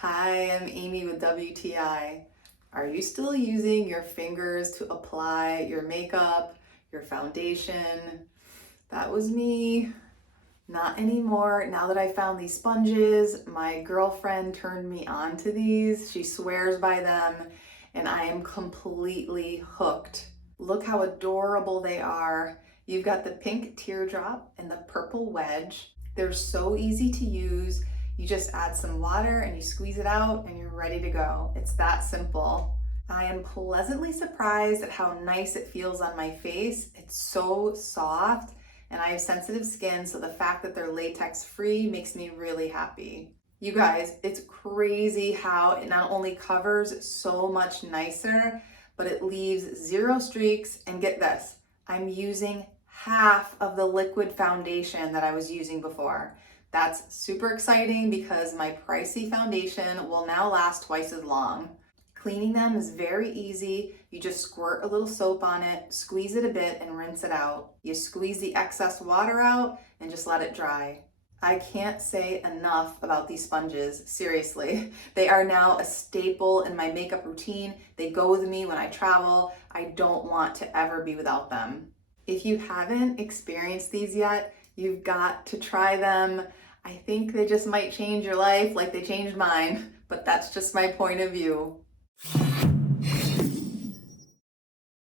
Hi, I'm Amy with WTI. Are you still using your fingers to apply your makeup, your foundation? That was me. Not anymore. Now that I found these sponges, my girlfriend turned me on to these. She swears by them, and I am completely hooked. Look how adorable they are. You've got the pink teardrop and the purple wedge. They're so easy to use. You just add some water and you squeeze it out and you're ready to go. It's that simple. I am pleasantly surprised at how nice it feels on my face. It's so soft and I have sensitive skin, so the fact that they're latex free makes me really happy. You guys, it's crazy how it not only covers so much nicer, but it leaves 0 streaks. And get this, I'm using half of the liquid foundation that I was using before. That's super exciting because my pricey foundation will now last twice as long. Cleaning them is very easy. You just squirt a little soap on it, squeeze it a bit, and rinse it out. You squeeze the excess water out and just let it dry. I can't say enough about these sponges, seriously. They are now a staple in my makeup routine. They go with me when I travel. I don't want to ever be without them. If you haven't experienced these yet, you've got to try them. I think they just might change your life like they changed mine, but that's just my point of view.